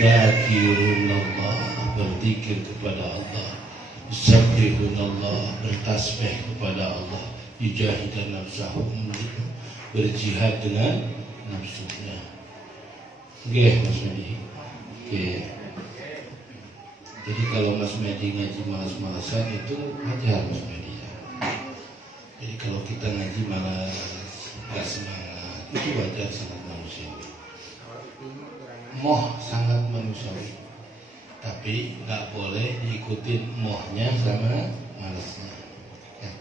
Dzakirunallah, berzikir kepada Allah. Yusabbihunallah, bertasbih kepada Allah. Yujahidan nafsahum, berjihad dengan nafsunya. Oke, Mas Medi. Oke. Jadi kalau Mas Medi ngaji malas-malasan itu wajar, Mas Medi. Jadi kalau kita ngaji malas, nggak semangat, itu wajar, sangat manusiawi. Moh sangat manusiawi, tapi nggak boleh diikutin mohnya sama malasnya. Ya.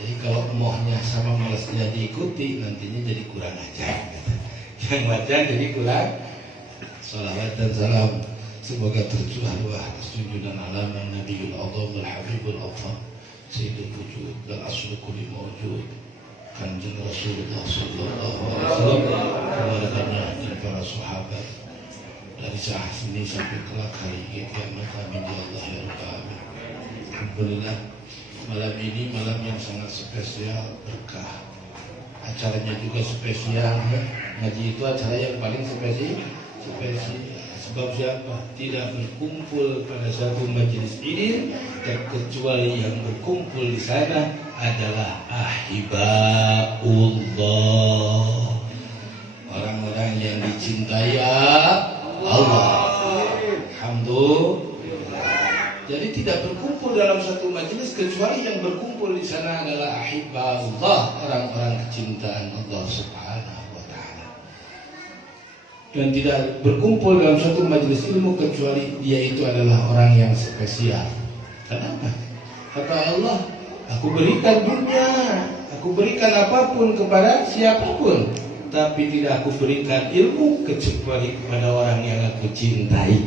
Jadi kalau mohnya sama malasnya diikuti, nantinya jadi kurang ajar. Yang wajar jadi kurang. Salawat dan salam semoga tercurah atas junjungan alam Nabiul A'zam Habibul A'zam Sayyidul Wujud dan Asrul Kulli Mawjud Kanjeng Rasulullah sallallahu alaihi wasallam, keluarganya dan para sahabat dari saat ini sampai kelak hari kiamat. Amin ya Allah ya Rabbal alamin. Alhamdulillah, malam ini malam yang sangat spesial, berkah. Acaranya juga spesial. Ngaji itu acara yang paling spesial. Sebab siapa? Tidak berkumpul pada satu majelis ini terkecuali yang berkumpul di sana adalah ahibaullah, orang-orang yang dicintai Allah. Alhamdulillah. Jadi tidak berkumpul dalam satu majelis kecuali yang berkumpul di sana adalah ahibaullah, orang-orang kecintaan Allah Subhanahu wa taala. Dan tidak berkumpul dalam satu majelis ilmu kecuali dia itu adalah orang yang spesial. Kenapa? Kata Allah, aku berikan dunia, aku berikan apapun kepada siapapun, tapi tidak aku berikan ilmu kecuali kepada orang yang aku cintai.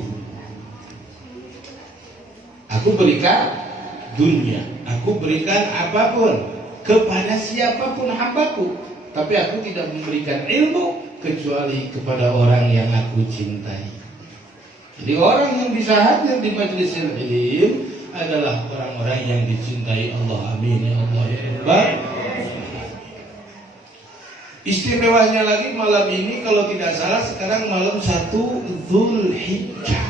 Aku berikan dunia, aku berikan apapun kepada siapapun hambaku, tapi aku tidak memberikan ilmu kecuali kepada orang yang aku cintai. Jadi orang yang bisa hadir di majelis ilmu adalah orang-orang yang dicintai Allah. Amin ya Allah ya Rabbal. Istimewanya lagi malam ini, kalau tidak salah sekarang malam 1 Dzulhijjah.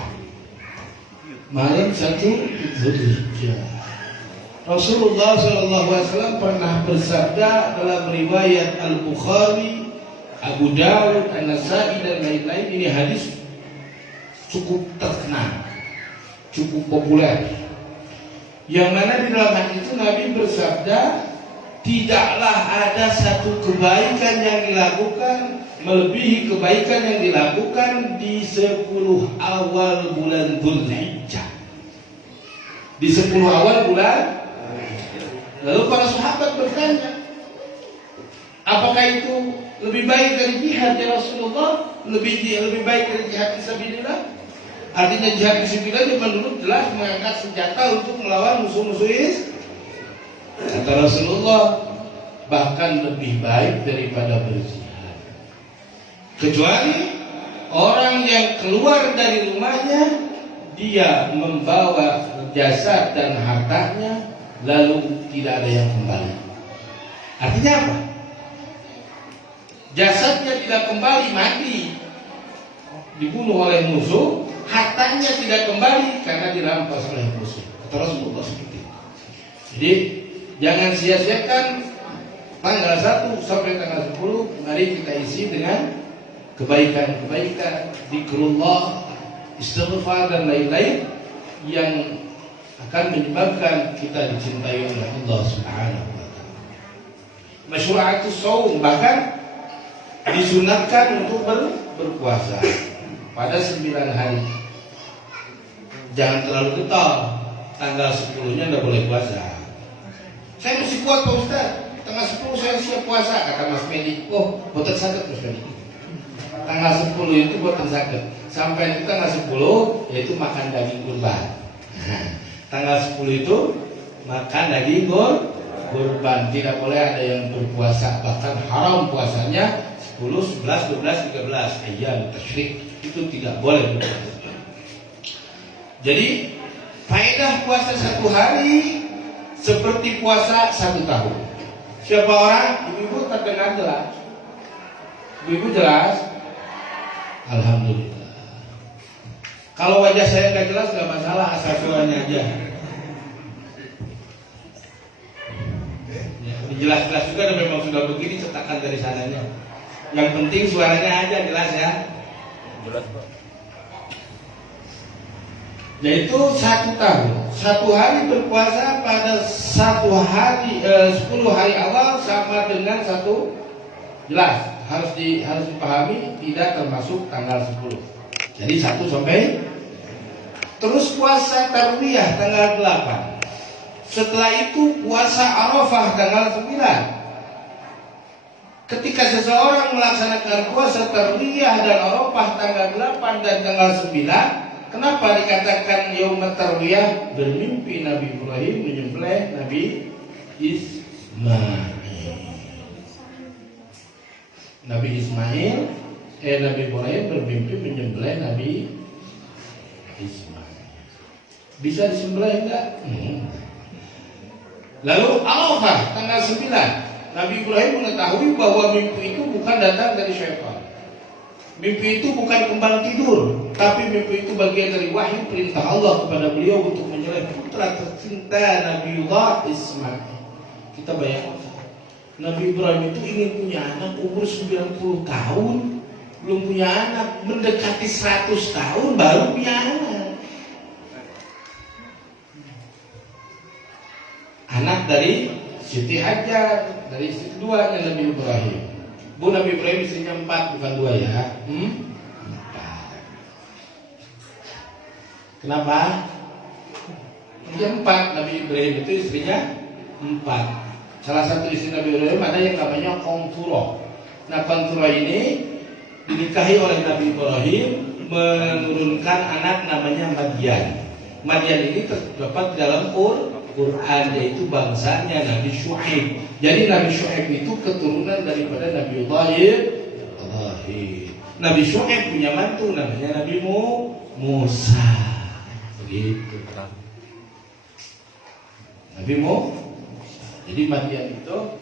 Malam 1 Dzulhijjah. Rasulullah SAW pernah bersabda dalam riwayat Al-Bukhari, Abu Dawud, An-Nasai dan lain-lain. Ini hadis cukup terkenal, cukup populer. Yang mana di dalam hadis itu Nabi bersabda, tidaklah ada satu kebaikan yang dilakukan melebihi kebaikan yang dilakukan di 10 awal bulan Dzulhijjah. Di 10 awal bulan. Lalu para sahabat bertanya, apakah itu lebih baik dari jihad ya Rasulullah? Lebih baik dari jihad fisabilillah? Artinya jihad fisabilillah zaman dulu jelas mengangkat senjata untuk melawan musuh-musuh Islam. Kata Rasulullah, bahkan lebih baik daripada berjihad. Kecuali orang yang keluar dari rumahnya, dia membawa jasad dan hartanya, lalu tidak ada yang kembali. Artinya apa? Jasadnya tidak kembali, mati, dibunuh oleh musuh. Hartanya tidak kembali karena dirampas oleh musuh. Kata Rasulullah seperti itu. Jadi jangan sia-siakan tanggal 1 sampai tanggal 10. Mari kita isi dengan kebaikan-kebaikan, zikrullah, istighfar dan lain-lain yang akan menyebabkan kita dicintai oleh Allah Subhanahu wa taala. Masyru'atus shaum, bahkan disunatkan untuk berpuasa pada 9 hari. Jangan terlalu getol. Tanggal 10-nya tidak boleh puasa. Saya masih kuat Pak Ustaz, tanggal 10 saya siap puasa, kata Mas Medi. Oh, boten sakit Mas Medi. Tanggal 10 itu boten sakit. Sampai itu tanggal 10 yaitu makan daging kurban. Tanggal 10 itu makan daging kurban. Tidak boleh ada yang berpuasa, bahkan haram puasanya 10, 11, 12, 13 ayyam tasyrik. Itu tidak boleh berpuasa. Jadi faedah puasa 1 hari seperti puasa 1 tahun. Siapa orang? Ibu-ibu terdengar jelas? Ibu-ibu jelas? Alhamdulillah. Kalau wajah saya nggak jelas nggak masalah, asal suaranya aja. Ya, jelas-jelas juga dan memang sudah begini cetakan dari sananya. Yang penting suaranya aja jelas ya. Jelas Pak. Yaitu 1 tahun. 1 hari berpuasa pada 10 hari awal sama dengan 1 jelas harus dipahami tidak termasuk tanggal 10. Jadi 1 sampai terus puasa tarwiyah tanggal 8. Setelah itu puasa Arafah tanggal 9. Ketika seseorang melaksanakan puasa tarwiyah dan Arafah tanggal 8 dan tanggal 9, kenapa dikatakan yaum tarwiyah? Bermimpi Nabi Ibrahim menyembelih Nabi Ismail. Nabi Ibrahim bermimpi menyembelih Nabi Ismail. Bisa disembelih enggak? Lalu Arafah tanggal 9, Nabi Ibrahim mengetahui bahwa mimpi itu bukan datang dari syaitan. Mimpi itu bukan kembang tidur, tapi mimpi itu bagian dari wahyu perintah Allah kepada beliau untuk menyembelih putra tercinta Nabiullah Ismail. Kita bayangkan, Nabi Ibrahim itu ingin punya anak umur 90 tahun, belum punya anak, mendekati 100 tahun baru punya anak. Anak dari Siti Hajar, dari istri keduanya Nabi Ibrahim. Bu, Nabi Ibrahim istrinya 4 bukan 2 ya. 4. Kenapa? Dia 4. Nabi Ibrahim itu istrinya 4. Salah satu istri Nabi Ibrahim ada yang namanya Qanturah. Nah, Qanturah ini dinikahi oleh Nabi Ibrahim menurunkan anak namanya Madian. Madian ini terdapat dalam Quran, yaitu bangsanya Nabi Syuaib. Jadi Nabi Syuaib itu keturunan daripada Nabi Ibrahim. Nabi Syuaib punya mantu namanya Nabi Musa. Begitu. Nabi Musa. Jadi Madian itu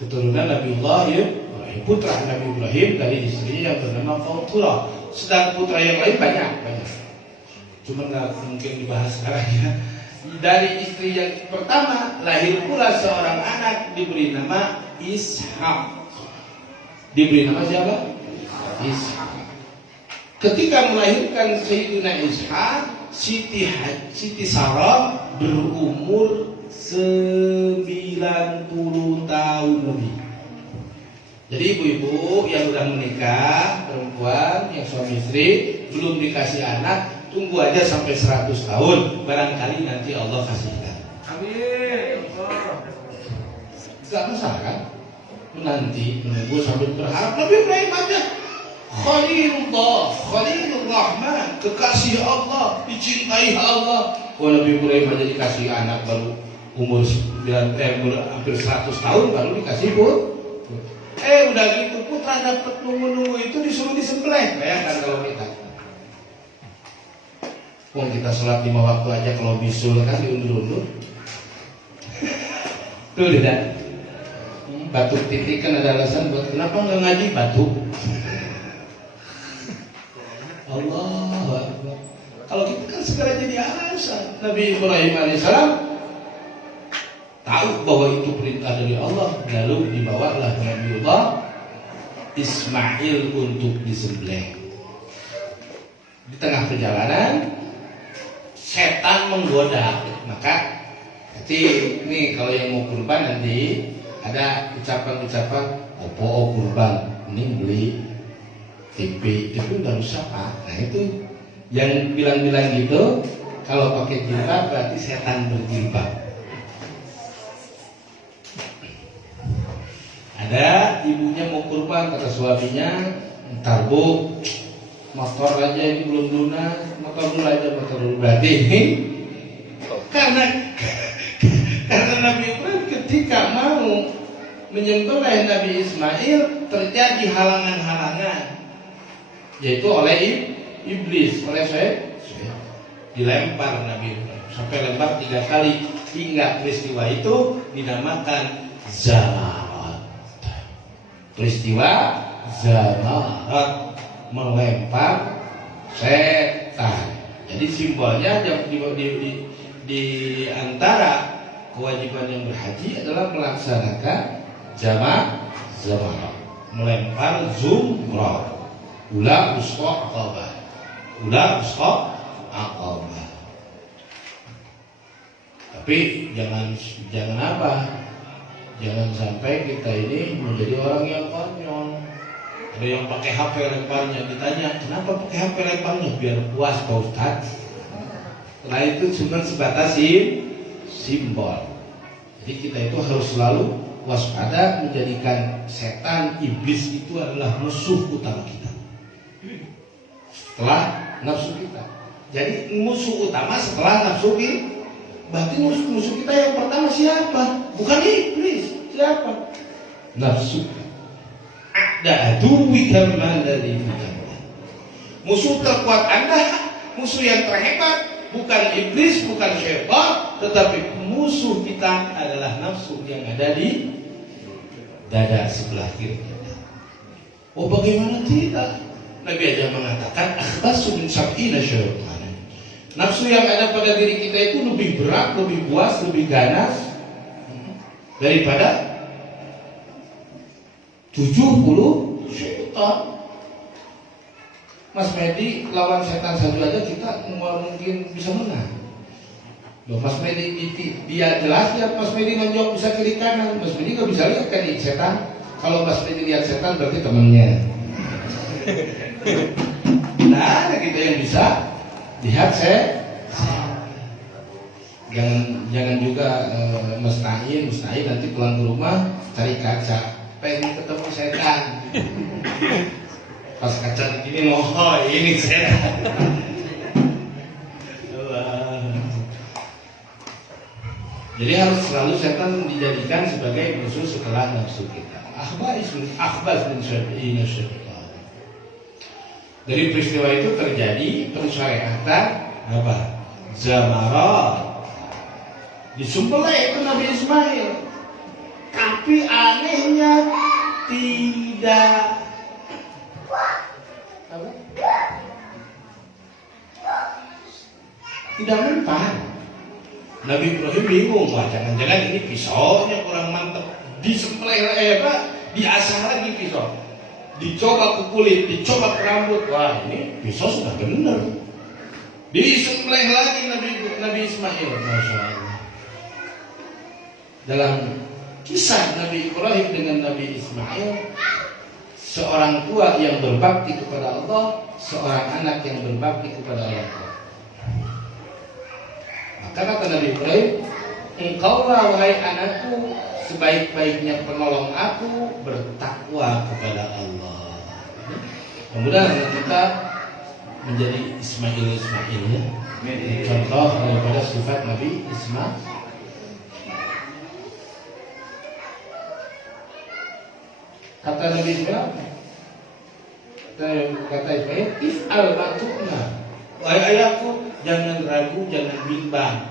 keturunan Nabi Ibrahim, putra Nabi Ibrahim dari istrinya yang bernama Qanturah. Sedang putra yang lain banyak. Cuma nggak mungkin dibahas sekarang ya. Dari istri yang pertama lahir pula seorang anak diberi nama Ishak. Diberi nama siapa? Ishak. Ketika melahirkan Sayyidina Ishak, Siti Sarah berumur 90 tahun lebih. Jadi ibu-ibu yang sudah menikah, perempuan yang suami istri belum dikasih anak, tunggu aja sampai 100 tahun, barangkali nanti Allah kasihkan. Amin. Gak masalah kan? Menunggu sambil berharap. Nabi Ibrahim aja Khalilur Rahman, kekasih Allah, dicintai Allah. Nabi Ibrahim aja dikasih anak baru umur hampir 100 tahun baru dikasih pun. Udah gitu putra dapat nunggu itu disuruh disembelih. Bayangkan kalau kita. Kita sholat 5 waktu aja kalau bisul kan diundur-undur. Tuh tidak. Batuk titik kan ada alasan buat kenapa nggak ngaji batuk. Allah. Kalau kita kan segera jadi alasan. Nabi Ibrahim alaihissalam tahu bahwa itu perintah dari Allah, lalu dibawalah Nabiullah Ismail untuk disembelih. Di tengah perjalanan setan menggoda, maka ini kalau yang mau kurban nanti ada ucapan-ucapan opo kurban, ini beli TV udah rusak Pak. Nah itu yang bilang-bilang gitu, kalau pakai jilbab berarti setan berjilbab. Ada ibunya mau kurban, kata suaminya, ntar Bu, motor aja ini belum lunas, motor dulu berarti karena Nabi Ibrahim ketika mau menyembelih Nabi Ismail terjadi halangan-halangan, yaitu oleh iblis, oleh saya dilempar Nabi Ibrahim sampai lempar 3 kali hingga peristiwa itu dinamakan Zamarat. Peristiwa Zamarat, melempar Jadi simbolnya di antara kewajiban yang berhaji adalah melaksanakan zamarah, melempar zumrah, ula usqa aqabah. Tapi jangan apa? Jangan sampai kita ini menjadi orang yang konyol. Ada yang pakai HP lemparnya, ditanya kenapa pakai HP lemparnya? Biar puas Pak Ustaz. Setelah itu cuma sebatas simbol. Jadi kita itu harus selalu waspada, menjadikan setan, iblis itu adalah musuh utama kita setelah nafsu kita. Jadi musuh utama setelah nafsu kita. Berarti musuh kita yang pertama siapa? Bukan iblis. Siapa? Nafsu. Musuh terkuat Anda, musuh yang terhebat bukan iblis, bukan syaitan, tetapi musuh kita adalah nafsu yang ada di dada sebelah kiri kita. Oh, bagaimana tidak? Nabi aja mengatakan akhbasu min sab'ina syaitan. Nafsu yang ada pada diri kita itu lebih berat, lebih buas, lebih ganas daripada 70 syaitan. Mas Medi lawan setan satu aja kita mungkin bisa menang. Loh, Mas Medi dia jelas ya, Mas Medi nonjok bisa kiri kanan. Mas Medi nggak bisa lihat kan setan. Kalau Mas Medi lihat setan berarti temannya. Nah, ada kita yang bisa lihat jangan juga mustahil nanti pulang ke rumah cari kaca, pengen ketemu setan. Pas kaca begini, oh ini setan. Jadi harus selalu setan dijadikan sebagai musuh setelah nafsu kita. Akhbas bin syaitan. Dari peristiwa itu terjadi pensyariatan apa? Zamarah. Disembelih itu Nabi Ismail. Tapi anehnya tidak mempan. Nabi Ibrahim bingung, wah jangan-jangan ini pisaunya kurang mantap. Disembelih diasah lagi pisau. Dicoba ke kulit, dicoba ke rambut, wah ini pisau sudah benar. Disembelih lagi Nabi Ismail, masya Allah. Dalam kisah Nabi Ibrahim dengan Nabi Ismail, seorang tua yang berbakti kepada Allah, seorang anak yang berbakti kepada Allah. Maka kata Nabi Ibrahim, engkaulah wahai anakku sebaik-baiknya penolong aku, bertakwa kepada Allah. Mudah-mudahan kita menjadi Ismail ya. Contoh daripada sifat Nabi Ismail. Kata Nabi Ismail, kata Ismail, if'al ma'tuna. Wahai ayahku, jangan ragu, jangan bimbang.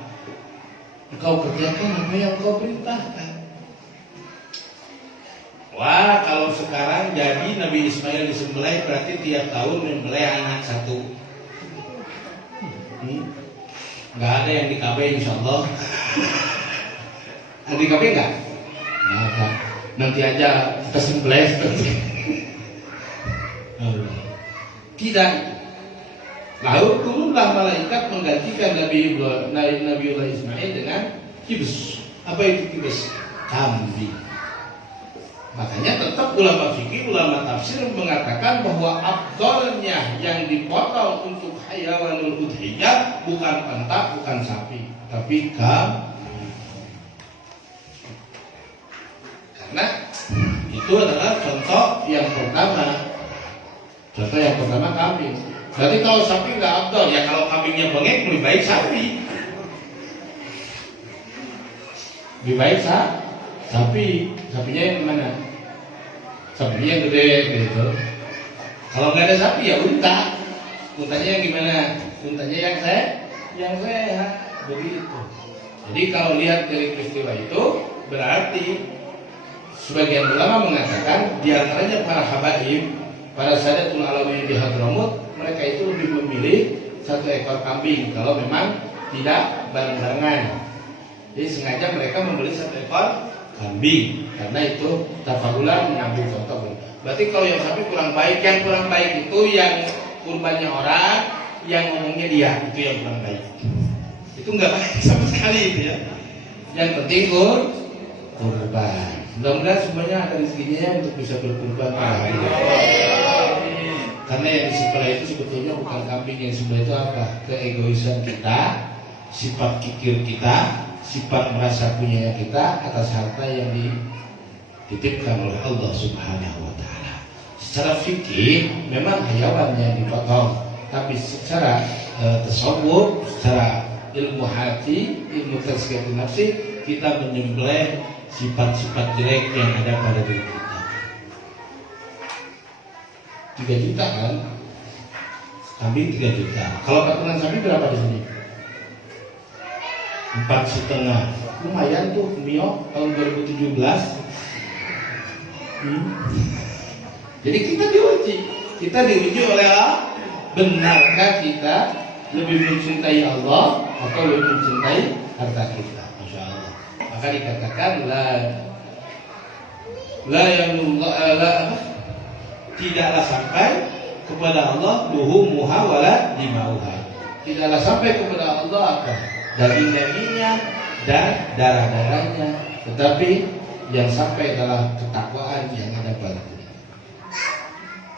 Engkau kerjakan apa yang kau perintahkan. Wah, kalau sekarang jadi Nabi Ismail disembelih berarti tiap tahun menyembelih anak satu. Nggak ada yang di KB insyaallah. Ada di KB nggak? Nggak ada. Nanti aja kita sembelih. Tidak. Lalu turunlah malaikat menggantikan Nabiullah Ismail dengan kibas. Apa itu kibas? Kambing. Makanya tetap ulama fikih, ulama tafsir mengatakan bahwa afdalnya yang dipotong untuk hayawanul udhiyah bukan unta, bukan sapi, tapi kambing. Karena itu adalah contoh yang pertama. Contoh yang pertama kambing. Berarti kalau sapi nggak afdal, ya kalau kambingnya bengek lebih baik sapi. Lebih baik sapi. Sapinya yang mana? Sapinya yang gede gitu. Kalau nggak ada sapi ya unta. Untanya yang gimana? Untanya yang sehat. Begitu. Jadi kalau lihat dari peristiwa itu berarti sebagian ulama mengatakan di antaranya para habaib, para sadatul alamin di Hadramut, mereka itu lebih memilih satu 1 ekor kambing kalau memang tidak bareng-barengan. Jadi sengaja mereka membeli 1 ekor kambing karena itu tafakulan mengambil contoh. Berarti kalau yang sapi kurang baik, yang kurang baik itu yang kurbannya orang, yang ngomongnya dia, itu yang kurang baik. Itu nggak baik sama sekali itu ya. Yang penting kurban. Mudah-mudahan semuanya ada rezekinya untuk bisa berkurban pada hari ini. Karena yang di sebelah itu sebetulnya bukan kambing, yang sebelah itu apa? Keegoisan kita, sifat kikir kita, sifat merasa punyanya kita atas harta yang dititipkan oleh Allah Subhanahu wa taala. Secara fikih memang hayawan yang dipotong, tapi secara tasawuf, secara ilmu hati, ilmu tazkiyatun nafsi, kita menyembelih sifat-sifat jelek yang ada pada diri kita. 3 juta kan? Kambing 3 juta. Kalau patungan sapi berapa di sini? 4,5. Lumayan tuh Mio tahun 2017. Jadi kita diuji oleh Allah. Benarkah kita lebih mencintai Allah atau lebih mencintai harta kita? Masya Allah. Maka dikatakan tidaklah sampai kepada Allah luhumuha wala dimauha. Tidaklah sampai kepada Allah apa? Daging-dagingnya dan darah-darahnya, tetapi yang sampai adalah ketakwaan yang ada pada diri.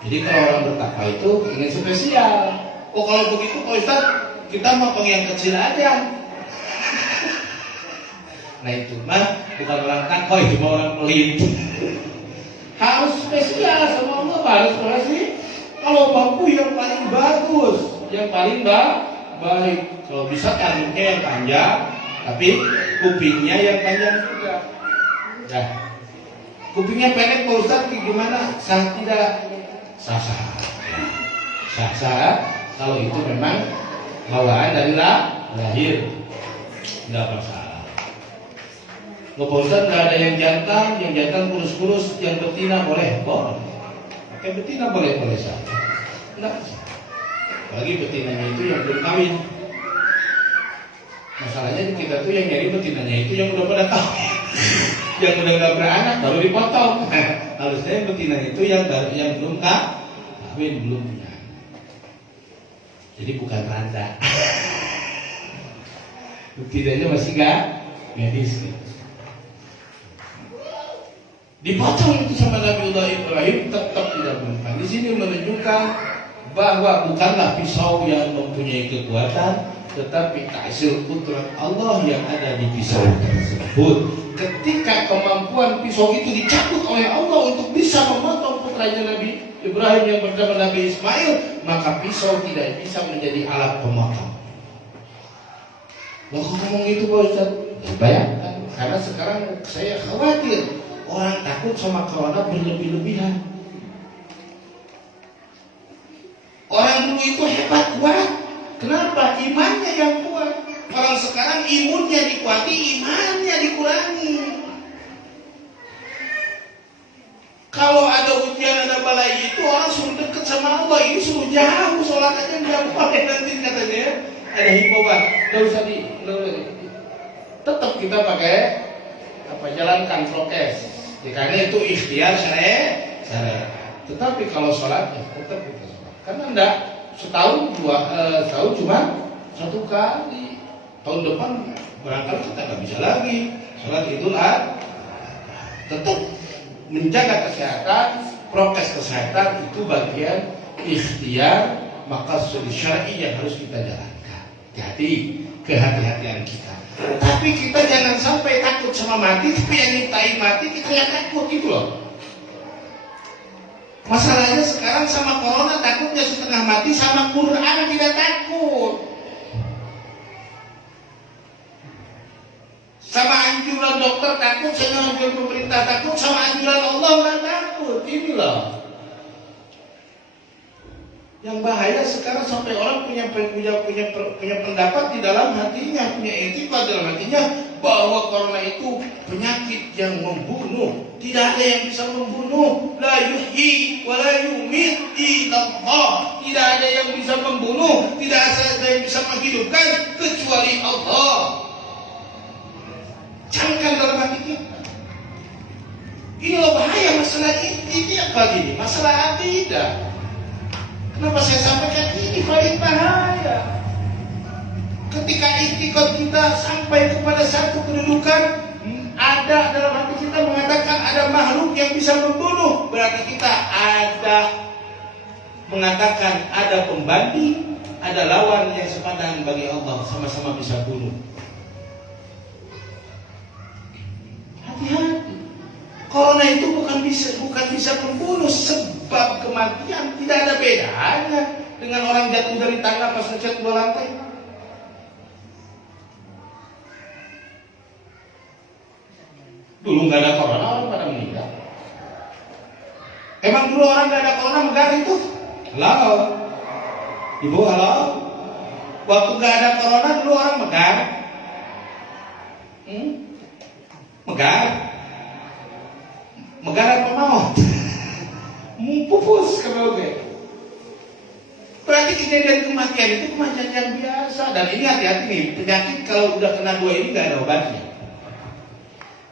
Jadi kalau orang bertakwa itu ingin spesial. Oh kalau begitu Pak Ustaz, kita mau yang kecil aja. Nah itu mah bukan orang takwa, itu mah orang pelit. Harus spesial sama Allah, harus berhasil. Kalau bambu yang paling bagus, yang paling baik. Kalau bisa tanduknya yang panjang, tapi kupingnya yang panjang juga. Nah, kupingnya pendek Pak Ustaz gimana? Sah tidak? Sah. Kalau itu memang bawaan dari lahir, nggak masalah. Pak Ustaz nggak ada yang jantan kurus-kurus, yang betina boleh? Pakai betina boleh saja. Nggak. Apalagi betinanya itu yang belum kawin. Masalahnya kita tuh yang nyari betinanya itu yang udah pada kawin, yang udah nggak beranak baru dipotong. Harusnya betinanya itu yang belum kawin, belum punya. Jadi bukan randa. Betinanya masih nggak medis. Dipotong itu sama Nabiullah Ibrahim tetap tidak mempan. Di sini menunjukkan bahwa bukanlah pisau yang mempunyai kekuatan, tetapi ta'zir kudrat Allah yang ada di pisau tersebut. Ketika kemampuan pisau itu dicabut oleh Allah untuk bisa memotong putranya Nabi Ibrahim yang bernama Nabi Ismail, maka pisau tidak bisa menjadi alat pemotong. Loh kok ngomong itu Pak Ustaz? Bayangkan, karena sekarang saya khawatir orang takut sama corona berlebih-lebihan. Orang dulu itu hebat, kuat. Kenapa? Imannya yang kuat. Orang sekarang imunnya dikuati, imannya dikurangi. Kalau ada ujian, ada balai itu orang suruh dekat sama Allah, ini suruh jauh, sholat aja nggak boleh nanti katanya. Ada himbauan, nggak usah tetap kita pakai jalankan prokes. Ya, karena itu ikhtiar syariat. Tetapi kalau sholat ya tetap kita sholat. Karena enggak setahun cuma 1 kali. Tahun depan barangkali kita nggak bisa lagi sholat Idul Adha. Tetap menjaga kesehatan, prokes kesehatan itu bagian ikhtiar maqasid syar'i yang harus kita jalankan. Jadi kehati-hatian kita. Tapi kita jangan sampai takut sama mati, tapi yang nyiptain mati kita yang takut gitu loh. Masalahnya sekarang sama corona takutnya setengah mati, sama Quran tidak takut. Sama anjuran dokter takut, sama anjuran pemerintah takut, sama anjuran Allah nggak takut. Ini loh. Yang bahaya sekarang sampai orang punya pendapat di dalam hatinya, punya etika dalam hatinya bahwa corona itu penyakit yang membunuh. Tidak ada yang bisa membunuh. La yuhyi wa la yumit illallah. Tidak ada yang bisa membunuh, tidak ada yang bisa menghidupkan kecuali Allah. Camkan dalam hati kita. Ini loh bahaya masalah ini apa gini? Masalah akidah. Kenapa saya sampaikan ini paling bahaya? Ketika iktikad kita sampai kepada satu kedudukan, ada dalam hati kita mengatakan ada makhluk yang bisa membunuh, berarti kita ada mengatakan ada pembanding, ada lawan yang sepadan bagi Allah, sama-sama bisa bunuh. Hati-hati. Corona itu bukan bisa membunuh, sebab kematian tidak ada bedanya dengan orang jatuh dari tangga pas ngecat 2 lantai. Dulu nggak ada corona, orang pada meninggal. Emang dulu orang nggak ada corona megar itu? Halo, ibu halo. Waktu nggak ada corona dulu orang megar. Megar. Megar apa maut? Pupus kalau oke. Berarti kejadian kematian itu kematian yang biasa. Dan ini hati-hati nih, penyakit kalau udah kena 2 ini nggak ada obatnya.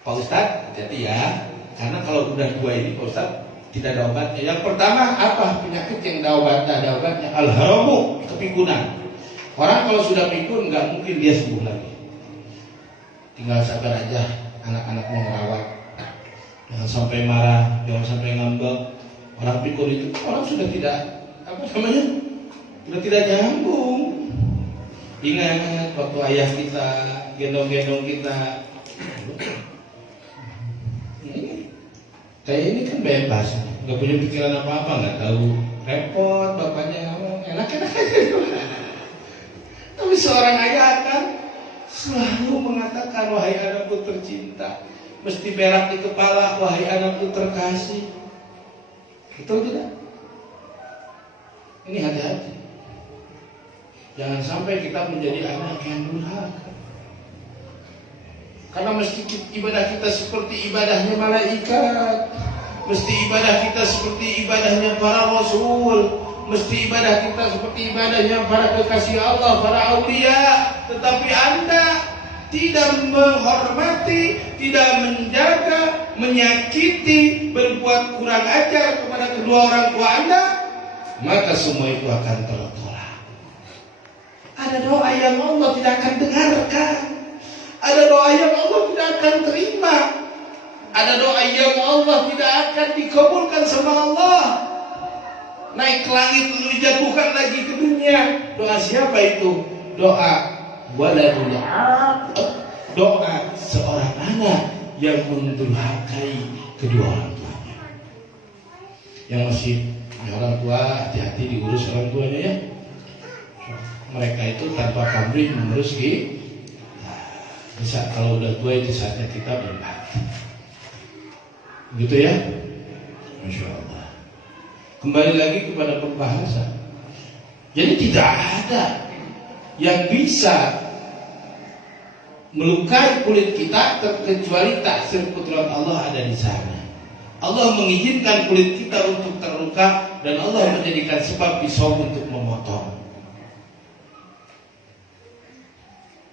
Pak Ustadz, hati-hati ya. Karena kalau udah 2 ini Pak Ustadz tidak ada obatnya. Yang pertama apa penyakit yang ada obatnya? Al-haramu, kepikunan. Orang kalau sudah pikun nggak mungkin dia sembuh lagi. Tinggal sabar aja, anak-anaknya ngerawat. Jangan sampai marah, jangan sampai ngambek. Orang pikun itu orang sudah tidak sudah tidak nyambung. Ingat waktu ayah kita gendong-gendong kita. Kayak ini kan bebas, nggak punya pikiran apa-apa, nggak tahu repot bapaknya ngomong enak-enak aja. Tapi seorang ayah kan selalu mengatakan, wahai anakku tercinta, mesti berak di kepala, wahai anakku terkasih. Betul tidak? Ini hati-hati. Jangan sampai kita menjadi anak yang durhaka. Karena mesti ibadah kita seperti ibadahnya malaikat, mesti ibadah kita seperti ibadahnya para rasul, mesti ibadah kita seperti ibadahnya para kekasih Allah, para aulia. Tetapi Anda tidak menghormati, tidak menjaga, menyakiti, berbuat kurang ajar kepada kedua orang tua Anda, maka semua itu akan tertolak. Ada doa yang Allah tidak akan dengarkan. Ada doa yang Allah tidak akan terima. Ada doa yang Allah tidak akan dikabulkan sama Allah. Naik ke langit lalu dijatuhkan lagi ke dunia. Doa siapa itu? Doa waladul aq. Doa seorang anak yang mendurhakai kedua orang tuanya. Yang masih orang tua, hati-hati diurus orang tuanya ya. Mereka itu tanpa pamrih mengurus bisa, kalau udah tua itu saatnya kita berbakti. Gitu ya, Masya Allah. Kembali lagi kepada pembahasan. Jadi tidak ada yang bisa melukai kulit kita kecuali taksir kudrat Allah ada di sana. Allah mengizinkan kulit kita untuk terluka dan Allah menjadikan sebab pisau untuk memotong.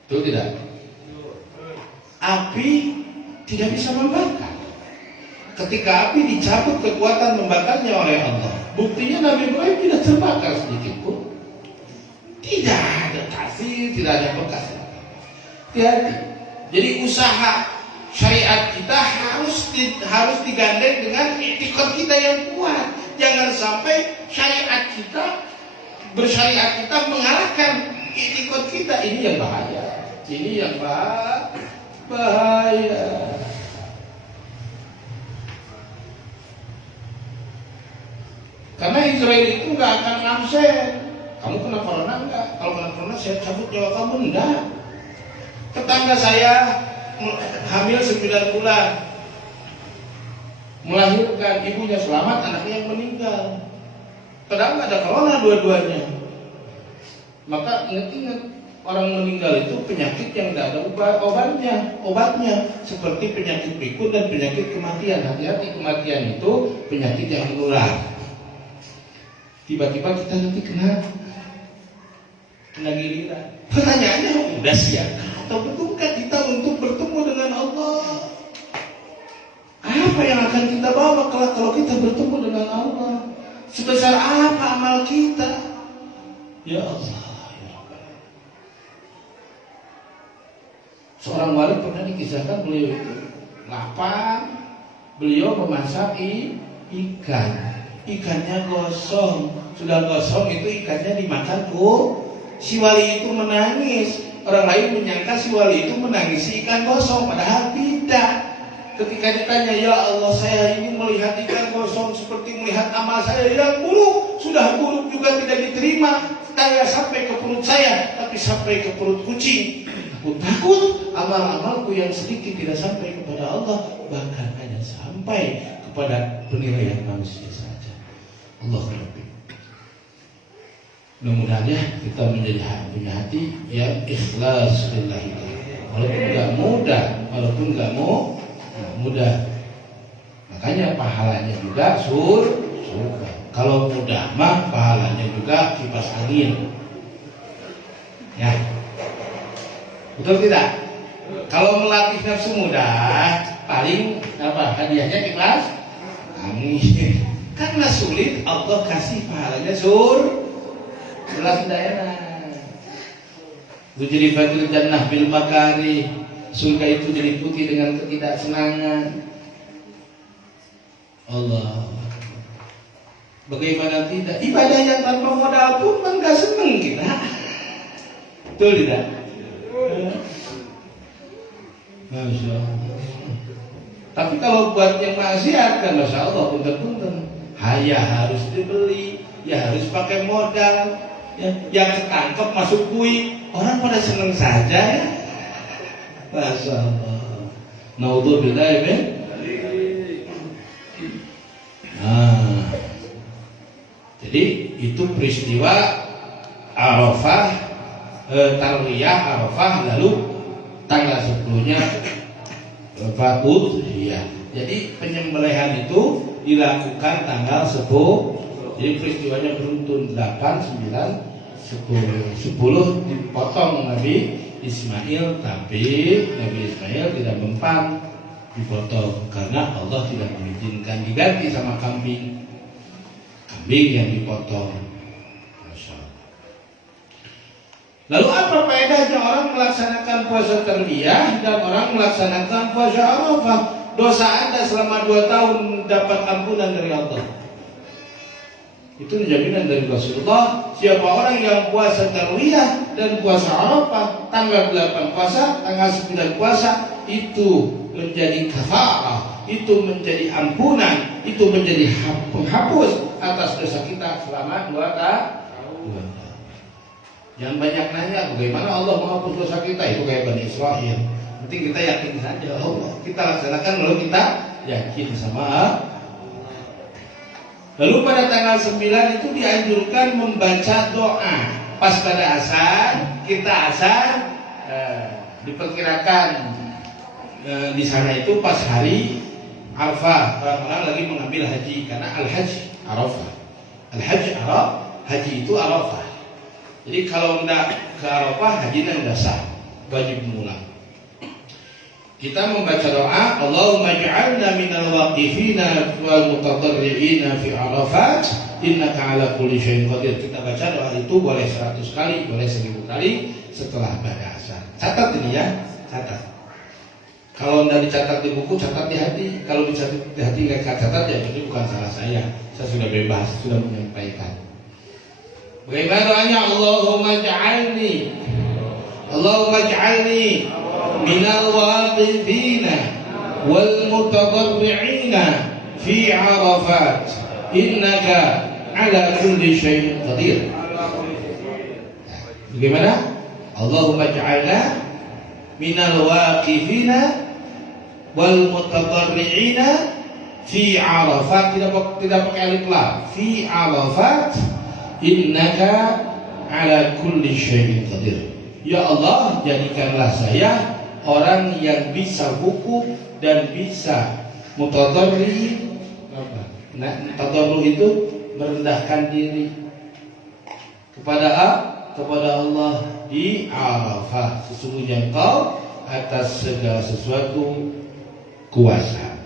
Betul tidak? Api tidak bisa membakar. Ketika api dicabut kekuatan membakarnya oleh Allah, buktinya Nabi Ibrahim tidak terbakar sedikit pun. Tidak ada kasih, tidak ada bekas. Hati-hati. Jadi usaha syariat kita harus digandeng dengan iktikad kita yang kuat. Jangan sampai syariat kita, bersyariat kita mengalahkan iktikad kita. Ini yang bahaya. Ini yang bahaya. Karena Israel itu nggak akan ngamsen. Kamu kena corona enggak? Kalau kena corona saya cabut nyawa kamu enggak. Tetangga saya hamil 9 bulan, melahirkan, ibunya selamat, anaknya yang meninggal. Padahal nggak ada corona dua-duanya. Maka ingat-ingat, orang meninggal itu penyakit yang tidak ada obatnya seperti penyakit pikun dan penyakit kematian. Hati-hati, kematian itu penyakit yang menular. Tiba-tiba kita nanti kena kena giliran. Pertanyaannya, udah siapkah atau betulkah kita untuk bertemu dengan Allah? Apa yang akan kita bawa kalau kita bertemu dengan Allah? Sebesar apa amal kita? Ya Allah, ya Allah. Seorang wali pernah dikisahkan, beliau itu lapar, beliau memasak ikan. Ikannya gosong. Sudah gosong itu ikannya dimakan si wali itu menangis. Orang lain menyangka si wali itu menangis ikan gosong, padahal tidak. Ketika ditanya, ya Allah, saya ini melihat ikan gosong seperti melihat amal saya yang buruk. Sudah buruk juga tidak diterima. Saya sampai ke perut saya, tapi sampai ke perut kucing. Aku takut amal-amalku yang sedikit tidak sampai kepada Allah, bahkan hanya sampai kepada penilaian manusia saja. Allah Rabbi. Mudah-mudahan ya kita menjadi punya hati yang ikhlas lillahi ta'ala. Walaupun nggak mudah. Makanya pahalanya juga surga. Kalau mudah mah pahalanya juga kipas angin. Ya. Betul tidak? Kalau melatih nafsu mudah, paling hadiahnya kipas angin. Karena sulit, Allah kasih pahalanya jelas tidak enak. Zujrifatil jannah bil makari. Surga itu diliputi dengan ketidaksenangan. Allah. Bagaimana tidak? Ibadah yang tanpa modal pun enggak seneng kita. Betul tidak? Masya Allah. Tapi kalau buat yang maksiat kan Masya Allah, punten-punten. Ya harus dibeli, ya harus pakai modal. Ya, yang ketangkep masuk bui, orang pada seneng saja ya. Masya Allah. Naudzubillah min. Jadi itu peristiwa Arafah, Tarwiyah Arafah, lalu tanggal 10-nya Udhiyah. Jadi penyembelihan itu dilakukan tanggal 10. Jadi peristiwanya beruntun 8, 9, 10 dipotong Nabi Ismail, tapi Nabi Ismail tidak mempan dipotong karena Allah tidak mengizinkan, diganti sama kambing yang dipotong. Masya Allah. Lalu apa faedahnya orang melaksanakan puasa Tarwiyah dan orang melaksanakan puasa Arafah? Dosa Anda selama 2 tahun dapat ampunan dari Allah. Itu jaminan dari Rasulullah. Siapa orang yang puasa Tarwiyah dan puasa Arafah, tanggal 8 puasa, tanggal 9 puasa, itu menjadi kafarah, itu menjadi ampunan, itu menjadi penghapus atas dosa kita selama 2 tahun. Jangan banyak nanya bagaimana Allah menghapus dosa kita. Itu kayak Bani Israel. Penting kita yakin saja Allah. Kita laksanakan lalu kita yakin sama. Lalu pada tanggal 9 itu dianjurkan membaca doa. Pas pada asar, kita asar, diperkirakan di sana itu pas hari Arafah, orang-orang lagi mengambil haji karena al-haji Arafah. Al-haji haji itu Arafah. Jadi kalau tidak ke Arafah, hajinya tidak sah, wajib mengulang. Kita membaca doa, Allahumma ij'alna minal waqifina wal mutadarri'ina fi Arafat, innaka ala kulli syai'in qadir. Kita baca doa itu boleh 100 kali, boleh 1000 kali setelah pada asar. Catat ini ya, catat. Kalau tidak dicatat di buku, catat di hati. Kalau dicatat di hati nggak catat ya ini bukan salah saya. Saya sudah bebas, sudah menyampaikan. Bagaimana doanya? Allahumma ij'alni minal waqifina wal mutadarri'ina fi Arafat, innaka ala kulli syai'in qadir. Bagaimana? Allahumma ij'alna minal waqifina wal mutadarri'ina fi Arafat, tidak pakai alif lam, fi Arafat, innaka ala kulli syai'in qadir. Ya Allah, jadikanlah saya orang yang bisa wukuf dan bisa mutadarri. Nah, tadarru itu merendahkan diri kepada kepada Allah di Arafah. Sesungguhnya Engkau atas segala sesuatu kuasa.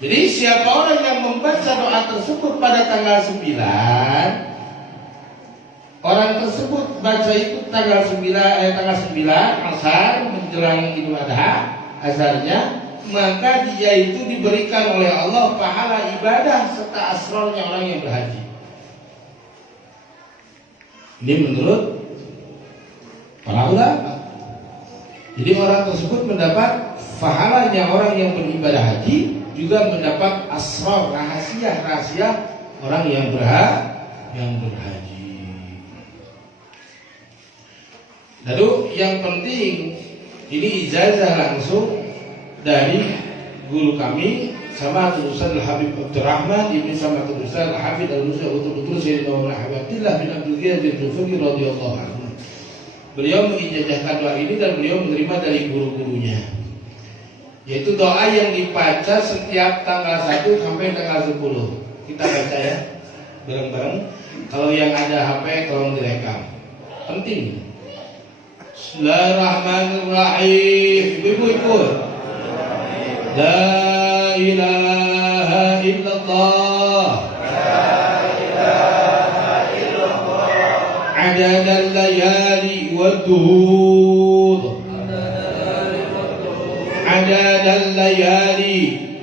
Jadi siapa orang yang membaca doa tersebut pada tanggal 9, orang tersebut baca itu tanggal 9 asar menjelang Idul Adha asarnya, maka dia itu diberikan oleh Allah pahala ibadah serta asrarnya orang yang berhaji. Ini menurut para ulama. Jadi orang tersebut mendapat pahalanya orang yang beribadah haji, juga mendapat asrar, rahasia-rahasia orang yang berhaji. Lalu yang penting ini ijazah langsung dari guru kami Sama'atul Ustaz Al-Habib Abdurrahman Ibn Sama'atul Ustaz Al-Habib Al-Musa betul-betul Sayyidina Muhammad Abdillah bin Abdul Ghani bin Jufri radhiyallahu anhu. Beliau mengijazahkan doa ini dan beliau menerima dari guru-gurunya, yaitu doa yang dibaca setiap tanggal 1 sampai tanggal 10. Kita baca ya bareng-bareng. Kalau yang ada HP tolong direkam, penting. Bismillahirrahmanirrahim. Ibu-ibu, La ilaha illallah, adadal layali wad duhur, adadal layali,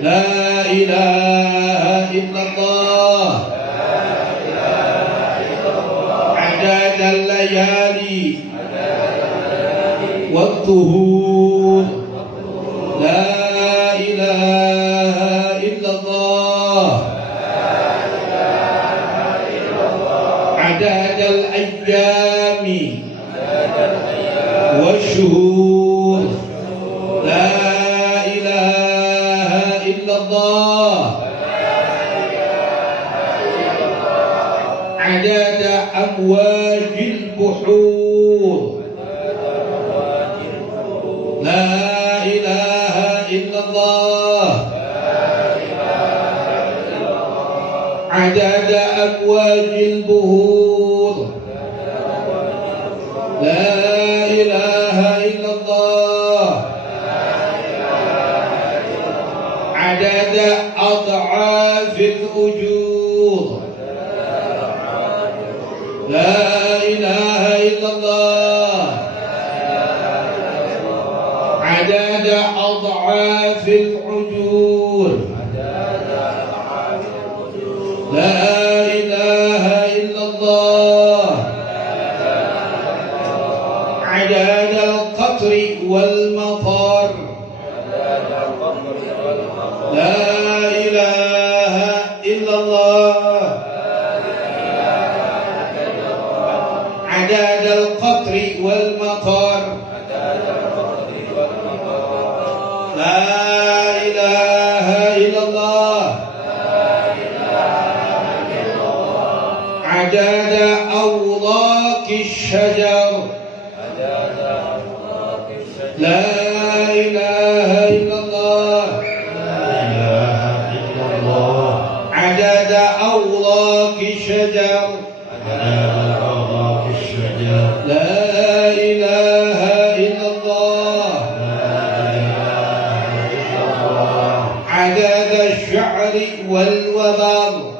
La ilaha illallah, adadal layali wad duhur, La ilaha illallah, adadal ayyami wasyuhur, La ilaha illallah, adada amwajil buhur, La ilaha illallah, adada amwajil buhur, La ilaha illallah, adada ad'afil ujur, La ilaha illallah, adada ad'afil ujur, La ilaha illallah, adada al-qatri wal matar, La ilaha illallah, adada al-qatri wal matar, La ilaha illallah, adada awlaqi syajar, La ilaha illallah, adada awlaqi syajar, La ilaha illallah, adada sya'ri wal wabal,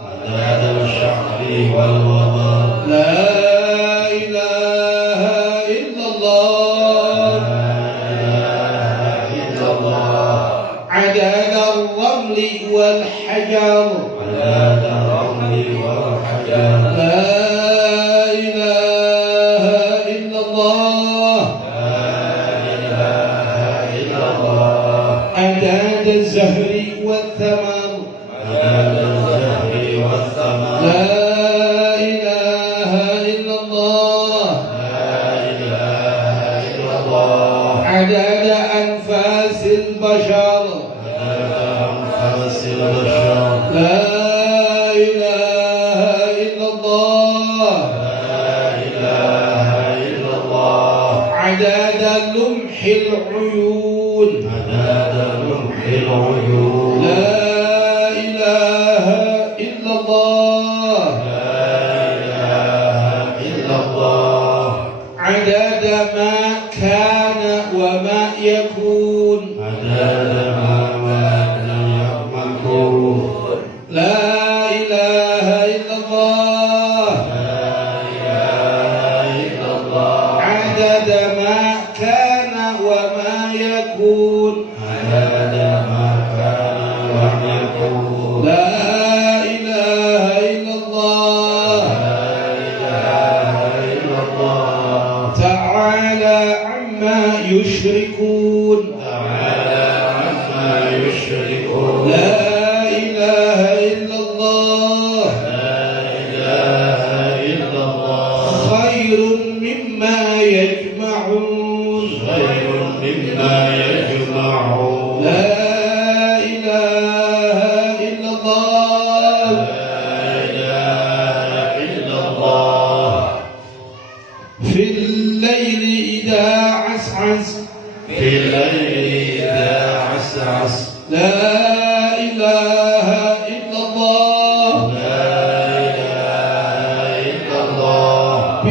La ilaha illallah, adada ar-ramli wal hajar, La ilaha illallah, adada az-zahri wal thamar, La ilaha illallah, adada anfasil bashar, La ilaha illallah, adada lumhil uyun, La ilaha illallah,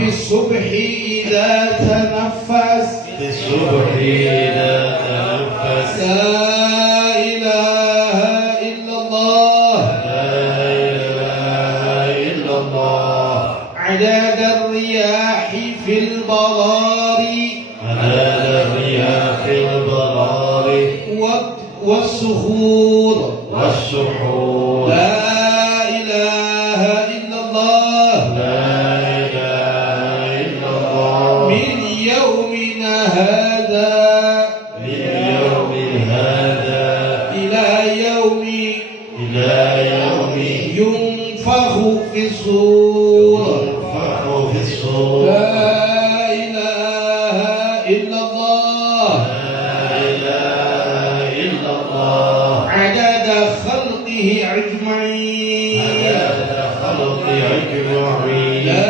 الصبح إذا تنفس في الصبح إذا تنفس لا إله إلا الله لا إله إلا الله عدد الرياح في البراري عدد الرياح في البراري والصخور والسحور لا إله إلا الله لا إله إلا الله من يومنا هذا من يوم هذا إلى يوم ينفخ في الصور ينفخ في الصور لا إله إلا الله لا إله إلا الله عدد خلقه أجمعين عدد خلق أجمعين لا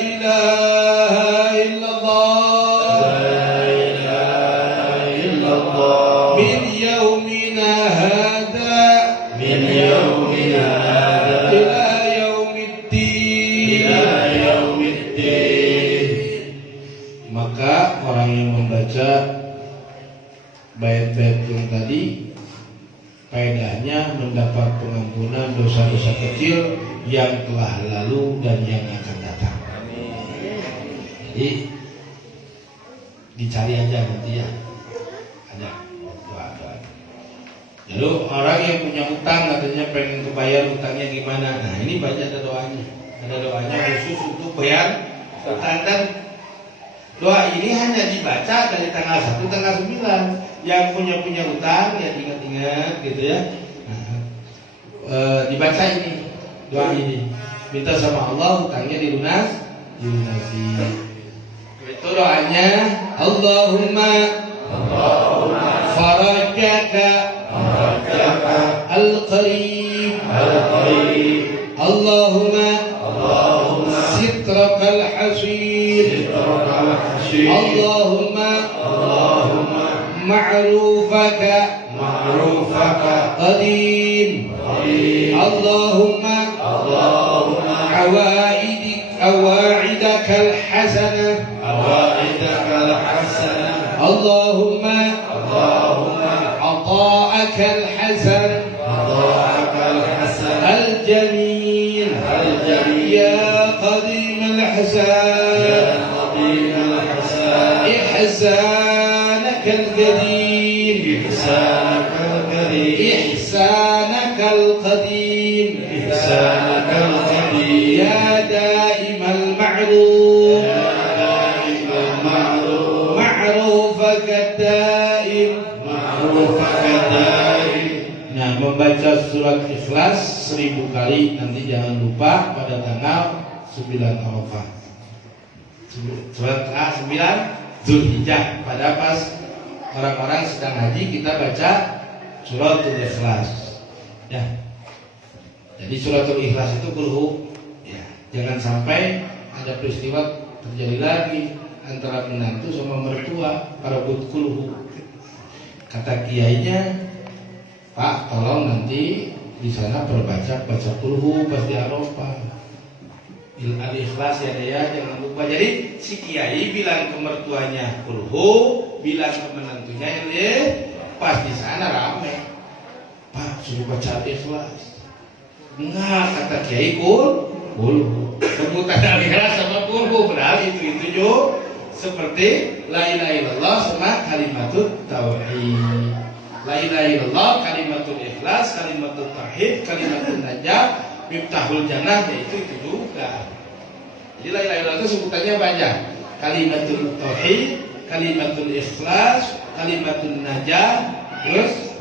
إله إلا الله لا إله إلا الله من يومنا هذا من يومنا هذا إلى يوم الدين. إلى يوم الدين. Maka orang yang membaca bait-bait yang tadi, faedahnya mendapat pengampunan dosa-dosa kecil yang telah lalu dan yang akan datang. Jadi dicari aja nanti ya, ada doa-doa. Lalu orang yang punya utang katanya pengen kebayar utangnya gimana? Nah ini baca ada doanya khusus untuk bayar utang. Dan doa ini hanya dibaca dari tanggal 1 tanggal 9. Yang punya utang ya ingat-ingat gitu ya. Dibaca ini doa ini, minta sama Allah utangnya dilunasi. Itu doanya Allahumma farajaka al-qarib Allahumma sitrakal hasir Allahumma ma'rufaka qadim Allahumma awaidakal hasanah Allahumma ata'akal hasan al-jamil ya qadim al-hasan إحسانك القديم إحسانك القديم يا دائم المعروف معروفك الدائم. Nah, membaca surat Ikhlas 1000 kali nanti jangan lupa pada tanggal 9 Arafah. Surat A9 Zulhijjah, pada pas orang-orang sedang haji kita baca suratul Ikhlas ya. Jadi suratul Ikhlas itu kulhu ya. Jangan sampai ada peristiwa terjadi lagi antara menantu sama mertua para kulhu. Kata kiainya, Pak tolong nanti di sana baca kulhu pas di Arafah. Al-Ikhlas ya, jangan lupa. Jadi si kiai bilang ke mertuanya kulhu, bilang ke menantunya pas di sana rame. Pak suruh baca Al-Ikhlas. Enggak, kata kiai kulhu. Sebutan Al-Ikhlas sama kulhu, padahal itu juga seperti la ilaha illallah sama kalimatut tauhid. La ilaha illallah, kalimatul ikhlas, kalimatul tauhid, kalimatul najah, miftahul jannah, yaitu itu juga. Jadi la ilaha illallah itu sebutannya banyak. Kalimatul tauhid, kalimatul ikhlas, kalimatul najah, terus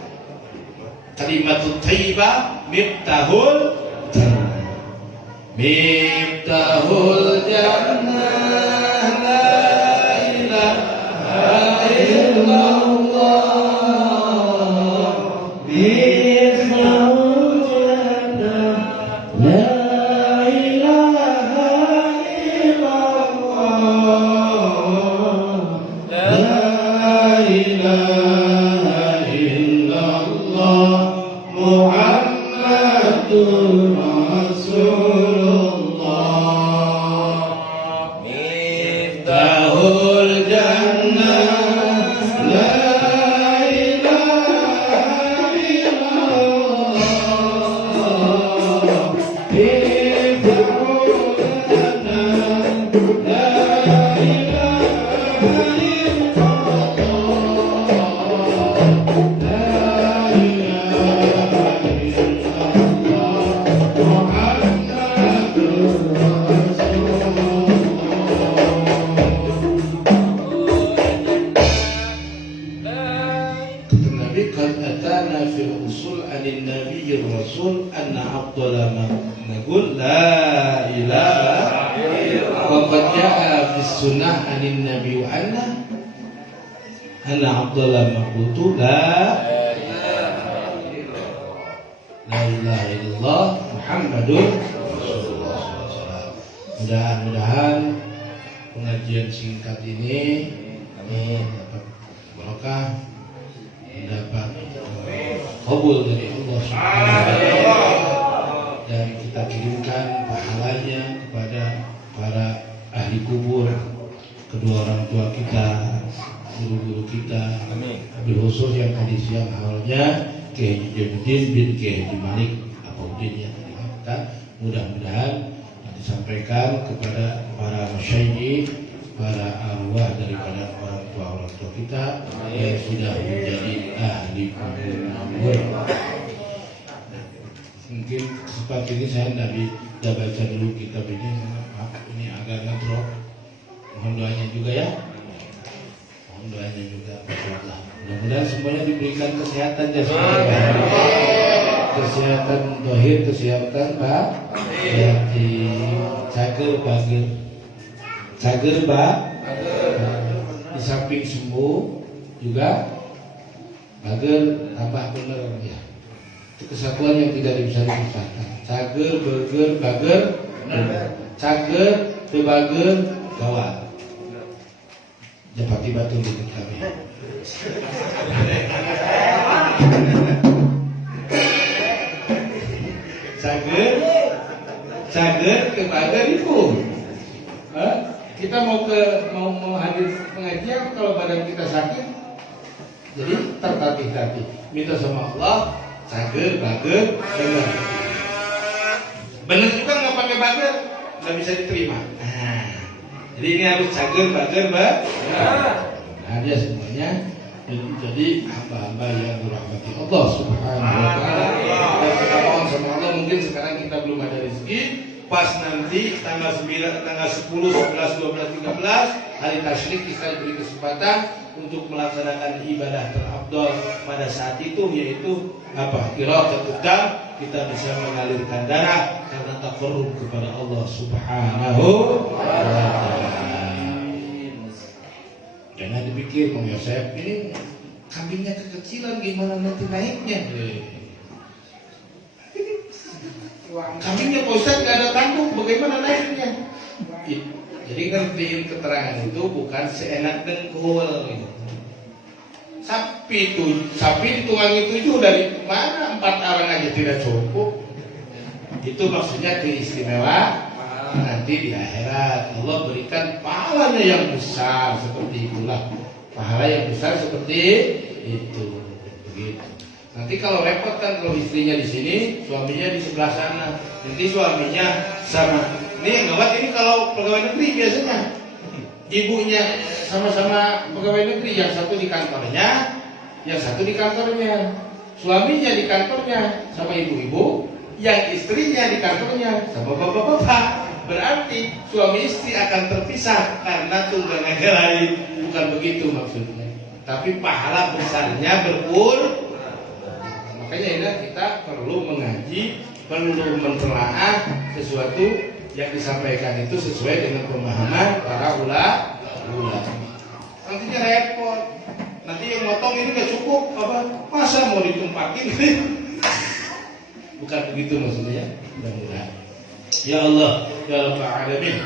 kalimatul thayyibah, miftahul jannah. Miftahul jannah la ilaha illallah. Miftahul jannah la ilaha illallah. La ilaha illallah Muhammadur Rasulullah. Nabi qad atana fil usul anin nabiyyir rasul anna afdala ma naqul la ilaha illallah wa qad jaa fis sunnah anin nabi wa anna afdala ma qultu la ilaha illallah Muhammadur Rasulullah SAW. Mudah-mudahan pengajian singkat ini dapat barokah, mendapat kabul dari Allah Subhanahu dan kita kirimkan pahalanya kepada para ahli kubur, kedua orang tua kita, guru-guru kita, wabil khusus yang tadi siang awalnya Kiai Jainuddin bin Kiai Haji Malik Apaudin yang kita mudah-mudahan disampaikan kepada para masyayikh, para arwah daripada orang tua kita yang sudah menjadi ahli kubur. Mungkin kesempatan ini saya tidak baca dulu kitab ini, maaf ini agak ngedrop. Mohon doanya juga ya. Mohon doanya juga. Mudah-mudahan semuanya diberikan kesehatan jasmani, kesehatan zahir, kesehatan batin, cager di samping sembuh juga bager tambah bener ya. Itu kesatuan yang tidak bisa dipisahkan. Cager, beger, bager, cager, bebager, gawat. Dapati batu di kami. Cager, kebager itu. Kita mau hadir pengajian kalau badan kita sakit, jadi tertatih-tatih. Minta sama Allah, cager, bager, bener. Bener juga nggak pakai bager, nggak bisa diterima. Jadi ini harus cager, bager, nah dia semuanya. Jadi hamba-hamba yang dirahmati Allah Subhanahu wa Ta'ala. Dan kita mohon sama Allah, mungkin sekarang kita belum ada rezeki. Pas nanti tanggal 10, 11, 12, 13 hari tasyrik kita diberi kesempatan untuk melaksanakan ibadah terafdol pada saat itu, yaitu qiraatul dam. Kita bisa mengalirkan darah karena taqarrub kepada Allah Subhanahu wa Ta'ala. Jangan dipikir Bang Yosef ini kambingnya kekecilan gimana nanti naiknya. Kambingnya Pak Ustaz gak ada tanduk, bagaimana naiknya? Jadi ngertiin keterangan itu bukan seenak dengkul gitu. Sapi ditungangi 7 dari mana 4 orang aja tidak cukup. Itu maksudnya keistimewaan nanti di akhirat Allah berikan pahalanya yang besar seperti itulah. Pahala yang besar seperti itu. Begitu. Nanti kalau repot kan kalau istrinya di sini, suaminya di sebelah sana. Nanti suaminya sama. Nih gawat ini kalau pegawai negeri biasanya. Ibunya sama-sama pegawai negeri, yang satu di kantornya, yang satu di kantornya. Suaminya di kantornya sama ibu-ibu, yang istrinya di kantornya sama bapak-bapak. Berarti suami istri akan terpisah karena tunggangan lain. Bukan begitu maksudnya. Tapi pahala besarnya berpul. Makanya ini kita perlu mengaji, perlu mentelaah sesuatu yang disampaikan itu sesuai dengan pemahaman para ulama. Nantinya repot. Nanti yang motong ini gak cukup masa mau ditumpakin? Bukan begitu maksudnya. Mudah-mudahan. Ya Allah, ya Rabbal Alamin,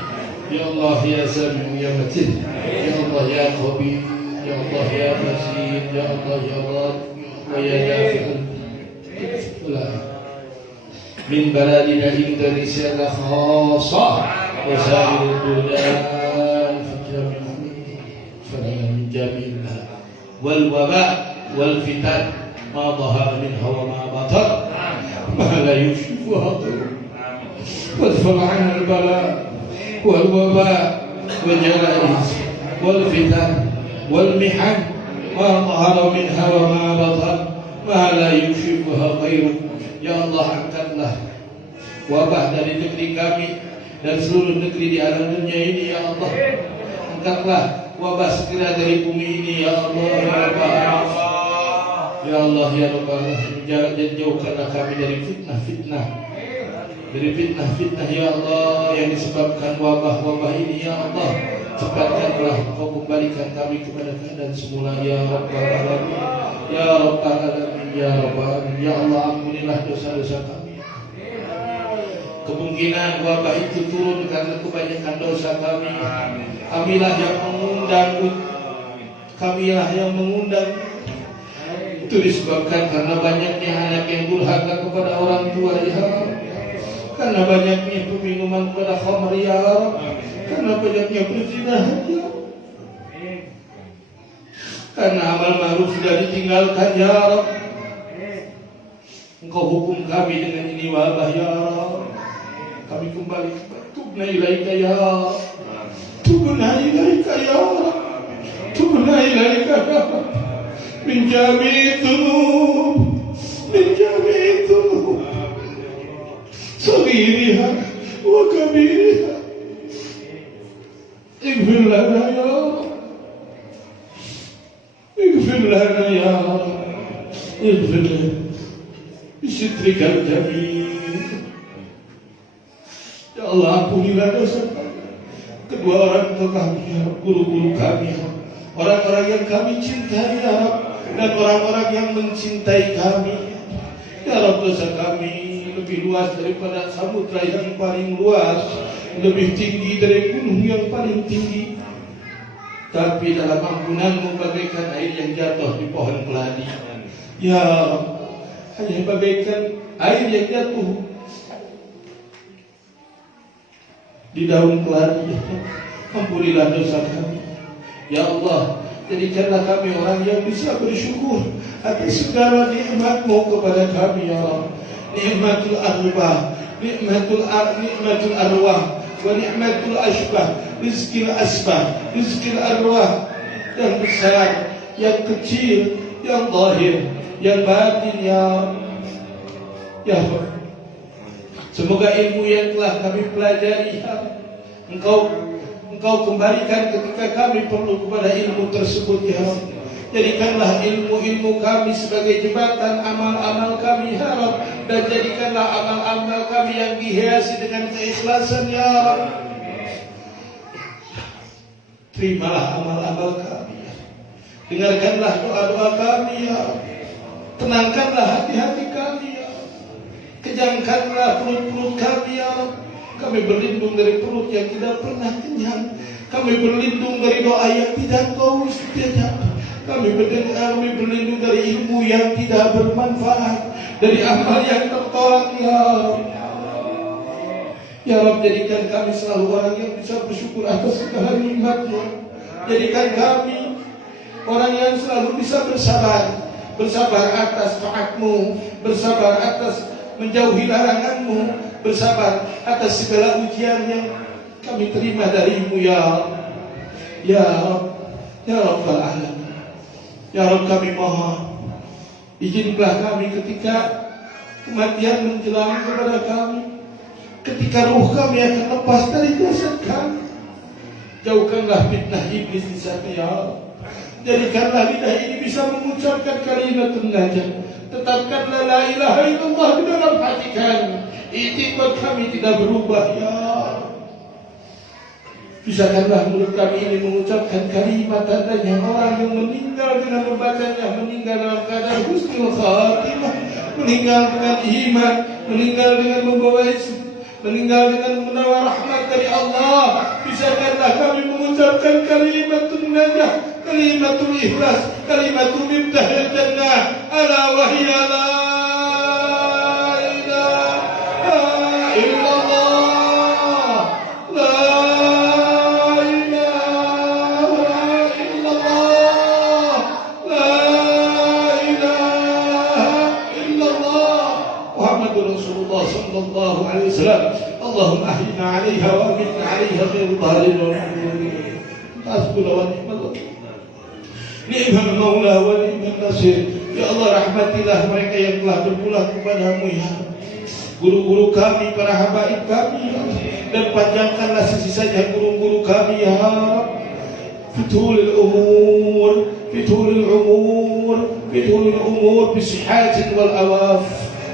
ya Allah ya Sami' ya Matin, ya Allah ya Qawi, ya Allah ya Basir, ya Allah ya Rad, ya Nafi'ul min baladina Indonesia la khasah wa sa'irul bulan fajamil jamil wal waba wal fitan ma dhahara minha wa ma batan ma la yushfu وادفع عنا البلاء والوباء والجلائز والفتن والمحن ما ظهر منها وما بطن ما لا يكشفها غيرك. Ya Allah, angkatlah wabah dari negeri kami dan seluruh negeri di alam dunia ini. Ya Allah, angkatlah wabah segera dari bumi ini. Ya Allah, ya Rabbal, ya Allah, ya Rabbal, dan jauhkanlah kami dari fitnah-fitnah, dari fitnah-fitnah ya Allah yang disebabkan wabah-wabah ini. Ya Allah, cepatkanlah Kau kembalikan kami kepada keadaan semula. Ya Rabbal Alamin, ya Rabbal Alamin, ya Rabbal Alamin. Ya Allah, ampunilah dosa-dosa kami. Kemungkinan wabah itu turun karena kebanyakan dosa kami. Kamilah yang mengundang. Itu disebabkan karena banyaknya anak yang durhaka kepada orang tua. Ya Allah, karena banyaknya peminuman kepada khamr. Ya Allah, karena banyaknya berzina. Ya, karena amal ma'ruf sudah ditinggalkan. Ya Allah, Engkau hukum kami dengan ini wabah. Ya Allah, kami kembali tubna ilaika ya Allah, tubna ilaika ya Allah, tubna ilaika ya Allah, min jami'i dhunub saghiriha wa kabiriha. Ighfir lana ya Allah, ighfir lana ya Allah, ighfir lana bisitrikal jamil. Ya Allah, ampunilah dosa kami, kedua orang tua kami, guru-guru kami, orang-orang yang kami cintai, ya Rabb, dan orang-orang yang mencintai kami. Ya Rabb, dosa kami lebih luas daripada samudra yang paling luas, lebih tinggi dari gunung yang paling tinggi. Tapi dalam ampunanmu bagaikan air yang jatuh di pohon keladi. Ya Rabb, hanya bagaikan air yang jatuh di daun keladi. Ampunilah dosa kami. Ya Allah, jadikanlah kami orang yang bisa bersyukur atas segala nikmat-Mu kepada kami. Ya Allah, nikmatul arwah, nikmatul arwah, wa nikmatul ashbah, rizqil asbah, rizqil arwah, yang besar, yang kecil, yang zahir, yang batin. Ya Allah, semoga ilmu yang telah kami pelajari Engkau kembalikan ketika kami perlu kepada ilmu tersebut. Ya Rabb, jadikanlah ilmu-ilmu kami sebagai jembatan amal-amal kami. Ya Rabb, dan jadikanlah amal-amal kami yang dihiasi dengan keikhlasan. Ya Rabb, terimalah amal-amal kami. Dengarkanlah doa-doa kami. Ya Rabb, tenangkanlah hati-hati kami. Ya Rabb, kejamkanlah perut-perut kami. Ya Rabb, kami berlindung dari perut yang tidak pernah kenyang. Kami berlindung dari doa yang tidak Kau istijab. Kami berlindung dari ilmu yang tidak bermanfaat, dari amal yang tertolak. Ya Rabb, ya Rabb, jadikan kami selalu orang yang bisa bersyukur atas segala nikmat-Mu. Jadikan kami orang yang selalu bisa bersabar atas taat-Mu, bersabar atas menjauhi larangan-Mu, bersabar atas segala ujian yang kami terima dari-Mu. Ya Rabb, ya Rabbal Alamin. Ya Rabb, kami mohon izinkanlah kami ketika kematian menjelang kepada kami, ketika ruh kami akan lepas dari jasad kami. Jauhkanlah fitnah iblis di sana. Ya Rabb, jadikanlah lidah ini bisa mengucapkan kalimatun najat. Tetapkanlah la ilaha illallah di dalam hati kami. Itikad kami tidak berubah. Ya Rabb, bisakahlah mulut kami ini mengucapkan kalimat tandanya orang yang meninggal dengan membacanya, meninggal dalam keadaan husnul khatimah, meninggal dengan iman, meninggal dengan membawa Islam, meninggal dengan membawa rahmat dari Allah. Bisakahlah kami mengucapkan kalimatul najah, kalimatul ikhlas, kalimatul miftahil jannah, ala wahya la ilaha illallah, la Rasulullah sallallahu alaihi wasallam. Allahumma عليها وأمتنا عليها غير ضال ولا مضلول. حسبنا ونعم الوكيل. Ni'mal maula wa ni'mal nasir. Ya Allah, rahmatilah mereka yang telah berpulang kepadamu ya Allah. Guru-guru kami, para habaib kami ya Allah. Dan panjangkanlah sisa-sisa guru-guru kami ya Allah. Fitul al-umur, fitul al-umur, fitul al-umur bisihatin wal awaf,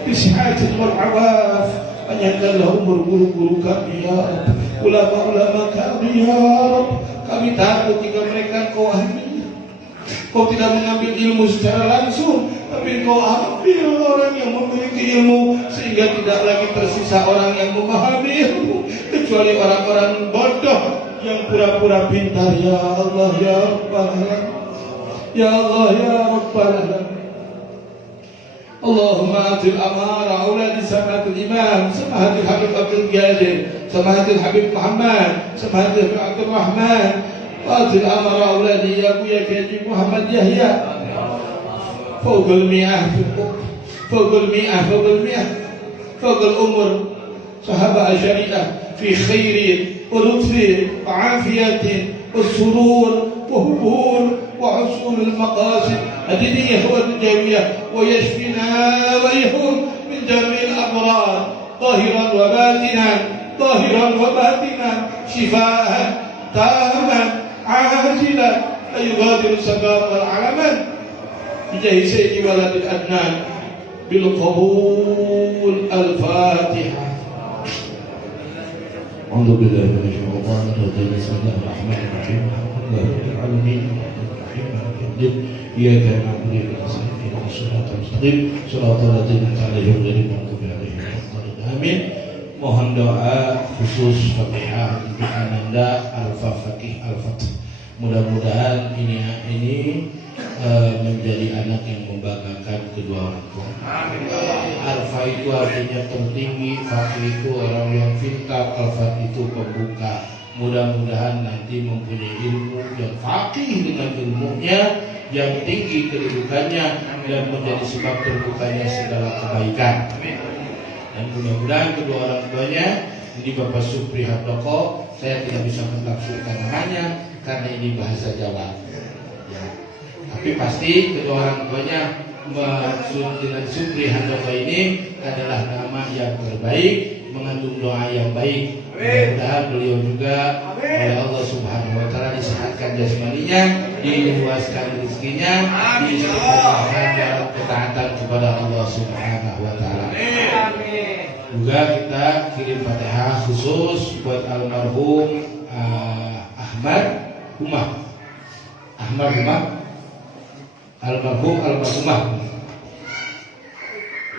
bisihatin wal awaf. Panjangkanlah umur guru-guru kami ya Allah. Ulama-ulama kami ya Allah. Kami takut jika mereka kau ambil. Kau tidak mengambil ilmu secara langsung, tapi kau ambil orang yang memiliki ilmu, sehingga tidak lagi tersisa orang yang memahami ilmu, kecuali orang-orang bodoh yang pura-pura pintar. Ya Allah ya Rabbal Alamin, ya Allah ya Rabbal Alamin. Allahumma atil amara auladi samahatul imam, samahatul Habib Abdul Qadir, samahatul Habib Muhammad, samahatul Habib Abdul Rahman. Atil amara auladi ya Abu Yaji Muhammad Yahya فوق المئة فوق المئة فوق المئة فوق الأمر صحابة شريعة في خير ولطف وعافية والسرور وهبور وحصول المقاصد الدينية والدنيوية ويشفينا وإياهم من جميع الأمراض ظاهرا وباطنا ظاهرا وباطنا شفاء تاما عاجلا لا يغادر سقاطا علما بجاه سيد ولد الأدنان بالقبول. الفاتحة. أعوذ بالله من الشيطان الرجيم. بسم الله الرحمن الرحيم. الحمد لله رب العالمين الرحيم مالك يوم الدين. إياك نعبد وإياك نستعين اهدنا الصراط المستقيم صراط الذين أنعمت عليهم غير المغضوب عليهم ولا الضالين. Amin. Mohon doa khusus Fatihah untuk Ananda Alfa Fakih Al-Fatih. Mudah-mudahan ini menjadi anak yang membanggakan kedua orang tua. Alfa itu artinya tertinggi, Fakih itu orang yang pintar, Alfa itu pembuka. Mudah-mudahan nanti mempunyai ilmu dan fakih dengan ilmunya yang tinggi kedudukannya dan menjadi sebab terbukanya segala kebaikan. Dan mudah-mudahan kedua orang tuanya, ini Bapak Supri Handoko, saya tidak bisa mentafsirkan namanya karena ini bahasa Jawa. Ya. Tapi pasti kedua orang tuanya maksud dengan Supri Handoko ini adalah nama yang terbaik, mengandung doa yang baik. Mudah-mudahan beliau juga oleh Allah Subhanahu Wa Taala disehatkan jasmaninya, diluaskan rezekinya, diistiqomahkan dalam ketaatan kepada Allah Subhanahu Wa Taala. Juga kita kirim Fatihah khusus buat almarhum Ahmad Umah, almarhumah.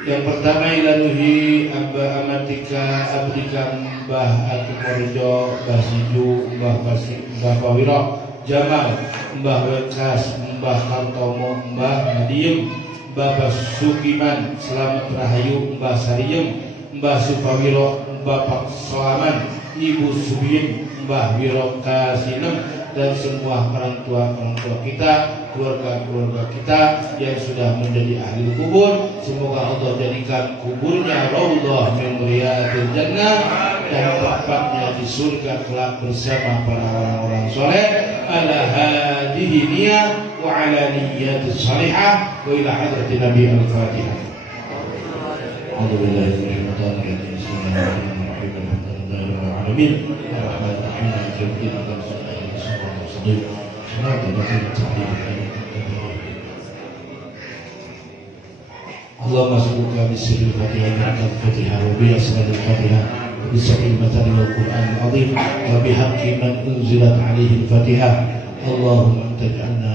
Yang pertama ilanuhi Aba Amatika Abdika Mbah Atukorjo, Mbah Siju, Mbah Pawiro Jamal, Mbah Wekas, Mbah Kartomo, Mbah Madiem, Mbah Sukiman, Selamat Rahayu, Mbah Sariem, Mbah Supawiro, Mbah Pak Selaman, Ibu Subin, Mbah Wiro Kasinem, dan semua orang tua kita, keluarga kita yang sudah menjadi ahli kubur. Semoga Allah jadikan kuburnya raudhah min riyadil jannah dan tempatnya di surga kelak bersama para orang-orang soleh. Ala hadhihi niyah wa ala niyyatis salihah wa ila hadratin Nabi al-Fatihah. A'udzu billahi minasyaitonir rajim. Bismillahirrahmanirrahim. Alhamdulillahirabbil alamin. Arrahmanirrahim. Maliki yaumiddin. Allahumma salli ala sirril Fatihah wa Fatihah wa bi asraril Fatihah wa bi sirril matani wal Qur'an al-azim wa bi haqqi man unzilat alaihi al-Fatihah. Allahumma taj'alna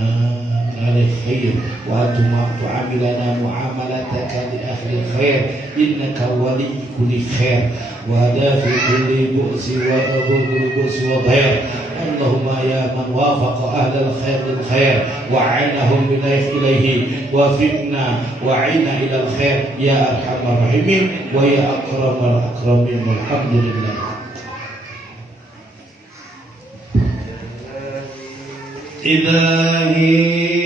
ahli khair wa tu'amilana mu'amalataka li ahli khair innaka wali kulli khair wa dafi kulli bu'si wa abudul bu'si wa dhair. اللهم يا من وافق أهل الخير للخير وعنهم إليه وفقنا وعنا إلى الخير يا أرحم الراحمين ويا أكرم الأكرمين والحمد لله. إلهي